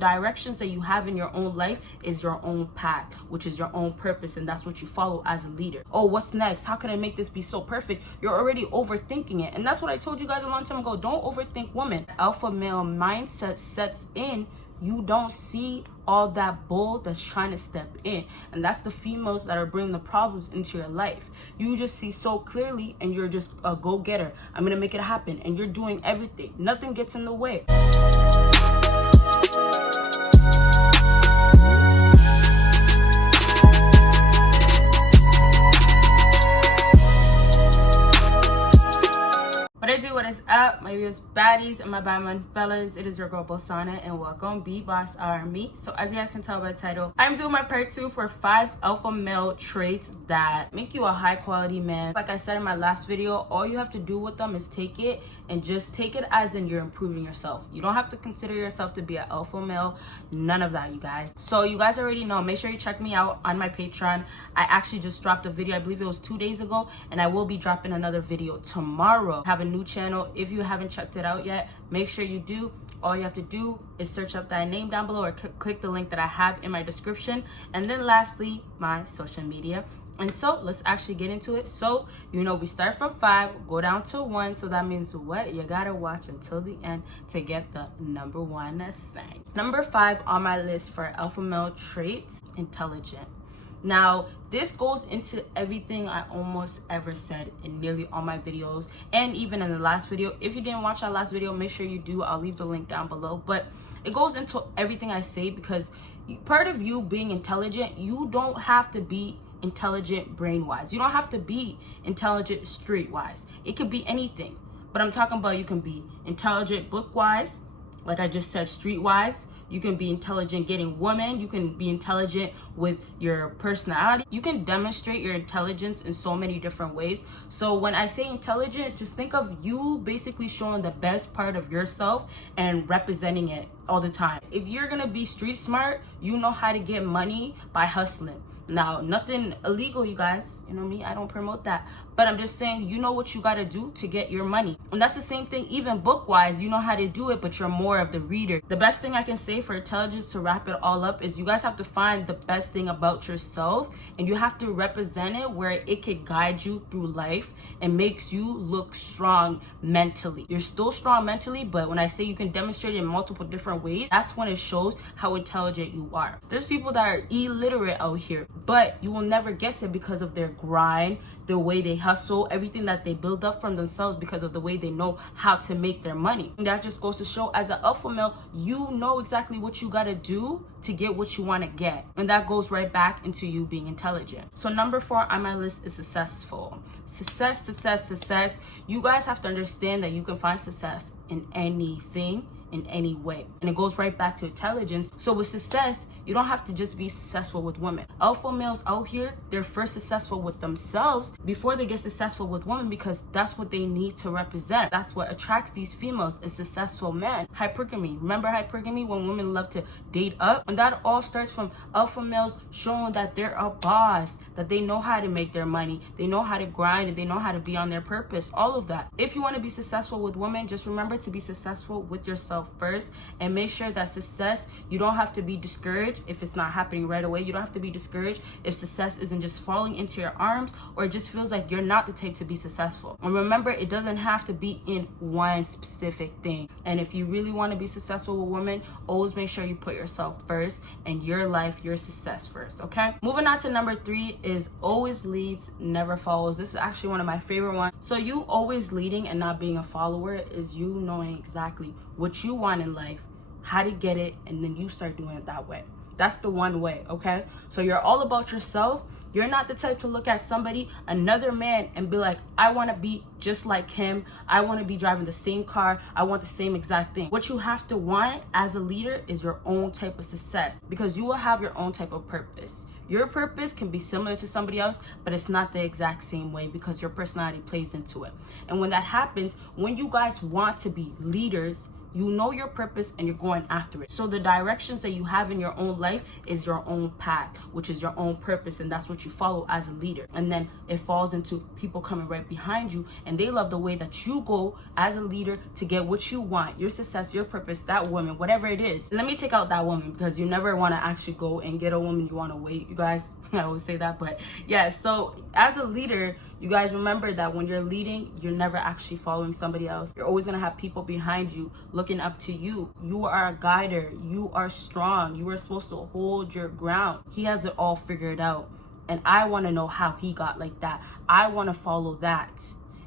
Directions that you have in your own life is your own path, which is your own purpose, and that's what you follow as a leader. Oh, what's next? How can I make this be so perfect? You're already overthinking it. And that's what I told you guys a long time ago. Don't overthink women. Alpha male mindset sets in. You don't see all that bull that's trying to step in, and that's the females that are bringing the problems into your life. You just see so clearly, and you're just a go-getter. I'm gonna make it happen, and you're doing everything. Nothing gets in the way. What is up, my BBossBaddies and my bad fellas? It is your girl Bosana, and welcome BBossArmy. So as you guys can tell by the title, I'm doing my part 2 for 5 alpha male traits that make you a high quality man. Like I said in my last video, all you have to do with them is take it, and just take it as in you're improving yourself. You don't have to consider yourself to be an alpha male. None of that, you guys. So you guys already know, make sure you check me out on my Patreon. I actually just dropped a video, I believe it was 2 days ago, and I will be dropping another video tomorrow. I have a new channel. If you haven't checked it out yet, make sure you do. All you have to do is search up that name down below, or click the link that I have in my description. And then lastly, my social media. And so let's actually get into it. So, you know, we start from 5, go down to 1. So that means what? You gotta watch until the end to get the number 1 thing. Number 5 on my list for alpha male traits, intelligent. Now, this goes into everything I almost ever said in nearly all my videos, and even in the last video. If you didn't watch that last video, make sure you do. I'll leave the link down below. But it goes into everything I say, because part of you being intelligent, you don't have to be intelligent brain wise. You don't have to be intelligent street wise. It could be anything. But I'm talking about you can be intelligent book wise, like I just said, street wise. You can be intelligent getting women. You can be intelligent with your personality. You can demonstrate your intelligence in so many different ways. So when I say intelligent, just think of you basically showing the best part of yourself and representing it all the time. If you're gonna be street smart, you know how to get money by hustling. Now, nothing illegal, you guys. You know me, I don't promote that. But I'm just saying, you know what you got to do to get your money. And that's the same thing, even book-wise. You know how to do it, but you're more of the reader. The best thing I can say for intelligence, to wrap it all up, is you guys have to find the best thing about yourself, and you have to represent it where it could guide you through life and makes you look strong mentally. You're still strong mentally, but when I say you can demonstrate it in multiple different ways, that's when it shows how intelligent you are. There's people that are illiterate out here, but you will never guess it because of their grind, the way they hustle, everything that they build up from themselves, because of the way they know how to make their money. And that just goes to show, as an alpha male, you know exactly what you got to do to get what you want to get. And that goes right back into you being intelligent. So number 4 on my list is successful. Success, success, success. You guys have to understand that you can find success in anything, in any way. And it goes right back to intelligence. So with success, you don't have to just be successful with women. Alpha males out here, they're first successful with themselves before they get successful with women, because that's what they need to represent. That's what attracts these females, is successful men. Hypergamy. Remember hypergamy, when women love to date up? And that all starts from alpha males showing that they're a boss, that they know how to make their money, they know how to grind, and they know how to be on their purpose. All of that. If you want to be successful with women, just remember to be successful with yourself first, and make sure that success, you don't have to be discouraged if it's not happening right away. You don't have to be discouraged if success isn't just falling into your arms, or it just feels like you're not the type to be successful. And remember, it doesn't have to be in one specific thing. And if you really want to be successful with women, always make sure you put yourself first and your life, your success first, okay? Moving on to number 3 is always leads, never follows. This is actually one of my favorite ones. So you always leading and not being a follower is you knowing exactly what you want in life, how to get it, and then you start doing it that way. That's the one way, okay? So you're all about yourself. You're not the type to look at somebody, another man, and be like, I want to be just like him. I want to be driving the same car. I want the same exact thing. What you have to want as a leader is your own type of success, because you will have your own type of purpose. Your purpose can be similar to somebody else, but it's not the exact same way, because your personality plays into it. And when that happens, when you guys want to be leaders, You know your purpose and you're going after it. So the directions that you have in your own life is your own path, which is your own purpose, and that's what you follow as a leader. And then it falls into people coming right behind you, and they love the way that you go as a leader to get what you want, your success, your purpose, that woman, whatever it is. Let me take out that woman, because you never want to actually go and get a woman. You want to wait, you guys. I always say that, but yeah. So as a leader, you guys remember that when you're leading, you're never actually following somebody else. You're always gonna have people behind you looking up to you. You are a guider. You are strong. You are supposed to hold your ground. He has it all figured out, and I want to know how he got like that. I want to follow that.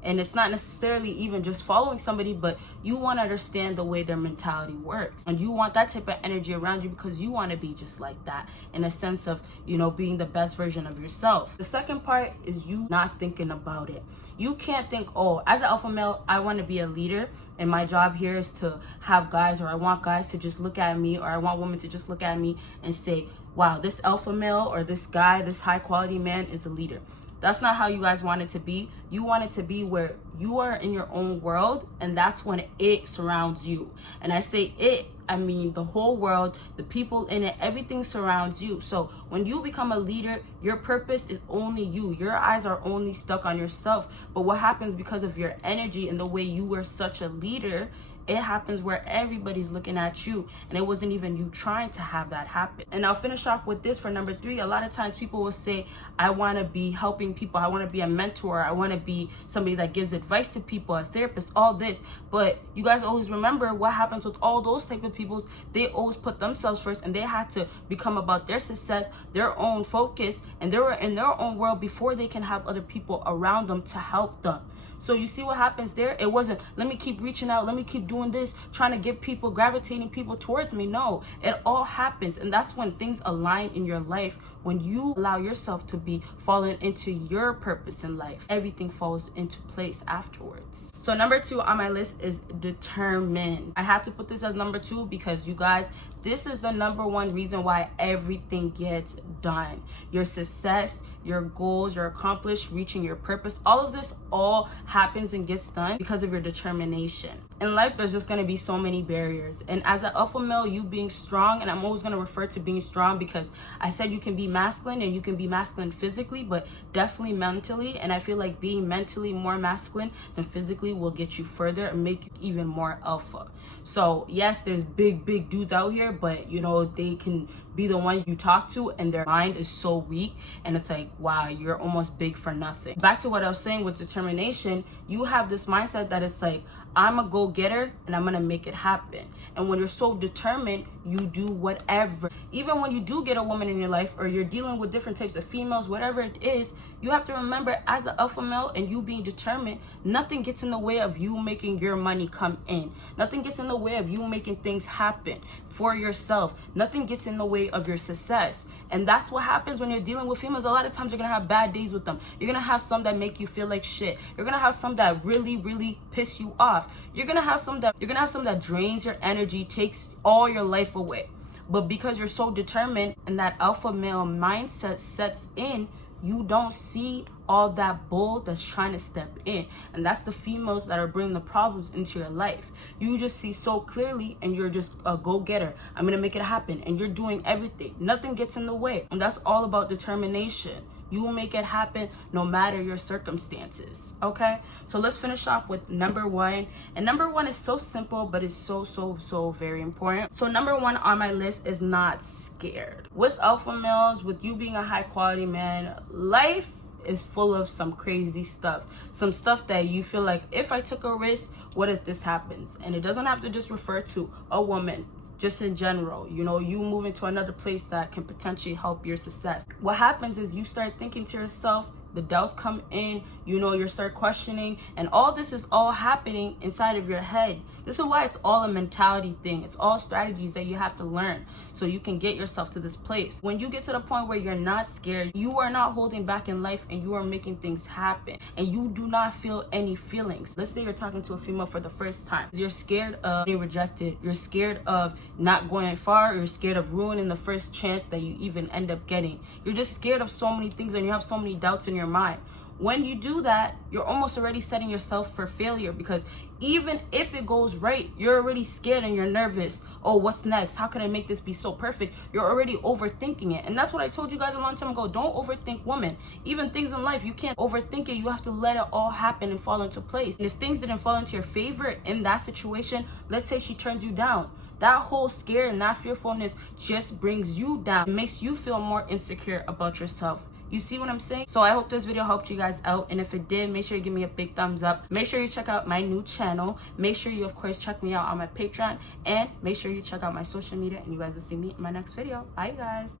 And it's not necessarily even just following somebody, but you want to understand the way their mentality works. And you want that type of energy around you because you want to be just like that, in a sense of, you know, being the best version of yourself. The second part is you not thinking about it. You can't think, oh, as an alpha male, I want to be a leader, and my job here is to have guys, or I want guys to just look at me, or I want women to just look at me and say, wow, this alpha male or this guy, this high quality man is a leader. That's not how you guys want it to be. You want it to be where you are in your own world, and that's when it surrounds you. And I say it, I mean the whole world, the people in it, everything surrounds you. So when you become a leader, your purpose is only you. Your eyes are only stuck on yourself. But what happens because of your energy and the way you were such a leader, it happens where everybody's looking at you, and it wasn't even you trying to have that happen. And I'll finish off with this for number 3. A lot of times people will say, I want to be helping people. I want to be a mentor. I want to be somebody that gives advice to people, a therapist, all this. But you guys always remember what happens with all those type of people. They always put themselves first, and they had to become about their success, their own focus, and they were in their own world before they can have other people around them to help them. So you see what happens there? It wasn't, let me keep reaching out, let me keep doing this, trying to get people, gravitating people towards me. No, it all happens. And that's when things align in your life. When you allow yourself to be falling into your purpose in life, everything falls into place afterwards. So number 2 on my list is determined. I have to put this as number 2 because you guys, this is the number 1 reason why everything gets done. Your success, your goals, your accomplished, reaching your purpose, all of this all happens and gets done because of your determination. In life, there's just going to be so many barriers. And as an alpha male, you being strong, and I'm always going to refer to being strong because I said you can be masculine, and you can be masculine physically, but definitely mentally. And I feel like being mentally more masculine than physically will get you further and make you even more alpha. So yes, there's big dudes out here, but you know, they can be the one you talk to and their mind is so weak, and it's like, wow, you're almost big for nothing. Back to what I was saying with determination, you have this mindset that it's like, I'm a go-getter and I'm gonna make it happen. And when you're so determined, you do whatever. Even when you do get a woman in your life, or you're dealing with different types of females, whatever it is, you have to remember, as an alpha male and you being determined, nothing gets in the way of you making your money come in. Nothing gets in the way of you making things happen for yourself. Nothing gets in the way of your success. And that's what happens when you're dealing with females. A lot of times you're gonna have bad days with them. You're gonna have some that make you feel like shit. You're gonna have some that really piss you off. You're gonna have some that drains your energy, takes all your life away. But because you're so determined and that alpha male mindset sets in, you don't see all that bull that's trying to step in. And that's the females that are bringing the problems into your life. You just see so clearly, and you're just a go-getter. I'm gonna make it happen, and you're doing everything. Nothing gets in the way. And that's all about determination. You will make it happen no matter your circumstances, okay? So let's finish off with number 1. And number 1 is so simple, but it's so very important. So number 1 on my list is not scared. With alpha males, with you being a high quality man, life is full of some crazy stuff. Some stuff that you feel like, if I took a risk, what if this happens? And it doesn't have to just refer to a woman. Just in general, you know, you moving to another place that can potentially help your success. What happens is you start thinking to yourself, the doubts come in, you know, you start questioning, and all this is all happening inside of your head. This is why it's all a mentality thing. It's all strategies that you have to learn so you can get yourself to this place. When you get to the point where you're not scared, you are not holding back in life, and you are making things happen, and you do not feel any feelings. Let's say you're talking to a female for the first time. You're scared of being rejected. You're scared of not going far. You're scared of ruining the first chance that you even end up getting. You're just scared of so many things, and you have so many doubts in your mind. when you do that, you're almost already setting yourself for failure, because even if it goes right, you're already scared and you're nervous. Oh, what's next? How can I make this be so perfect? You're already overthinking it. And that's what I told you guys a long time ago. Don't overthink women. Even things in life, you can't overthink it. You have to let it all happen and fall into place. And if things didn't fall into your favor in that situation, let's say she turns you down, that whole scare and that fearfulness just brings you down. It makes you feel more insecure about yourself. You see what I'm saying? So I hope this video helped you guys out, and if it did, make sure you give me a big thumbs up. Make sure you check out my new channel. Make sure you, of course, check me out on my Patreon, and make sure you check out my social media, and you guys will see me in my next video. Bye, guys.